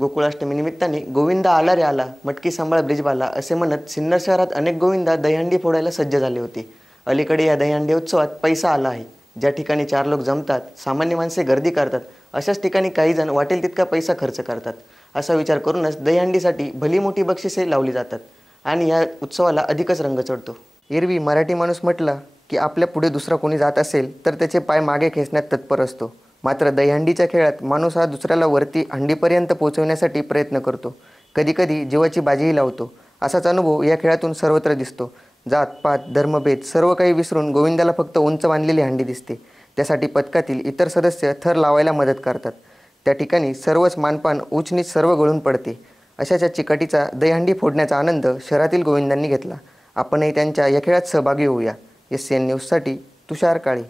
गोकुळाष्टमी निमित्ताने गोविंदा आला रे आला, मटकी सांभाळ ब्रिजबाला असे म्हणत सिन्नर शहरात अनेक गोविंदा दहीहंडी फोडायला सज्ज झाले होते। अलीकडे या दहीहंडी उत्सवात पैसा आला आहे। ज्या ठिकाणी 4 लोक जमतात, सामान्य माणसे गर्दी करतात, अशाच ठिकाणी काही जण वाटेल तितका पैसा खर्च करतात। असा विचार करूनच दहीहंडीसाठी भली मोठी बक्षिसे लावली जातात आणि या उत्सवाला अधिकच रंग चढतो। एरवी मराठी माणूस म्हटला की आपल्या पुढे दुसरा कोणी जात असेल तर त्याचे पाय मागे खेचण्यात तत्पर असतो। मात्र दहीहंडीच्या खेळात माणूस हा दुसऱ्याला वरती हंडीपर्यंत पोहोचवण्यासाठी प्रयत्न करतो, कधीकधी जीवाची बाजीही लावतो। असाच अनुभव या खेळातून सर्वत्र दिसतो। जात पात धर्मभेद सर्व काही विसरून गोविंदाला फक्त उंच बांधलेली हंडी दिसते। त्यासाठी पथकातील इतर सदस्य थर लावायला मदत करतात। त्या ठिकाणी सर्वच मानपान उचनीच सर्व गळून पडते। अशाच्या चिकाटीचा दहीहंडी फोडण्याचा आनंद शहरातील गोविंदांनी घेतला। आपणही त्यांच्या या खेळात सहभागी होऊया। SCN न्यूजसाठी तुषार काळे।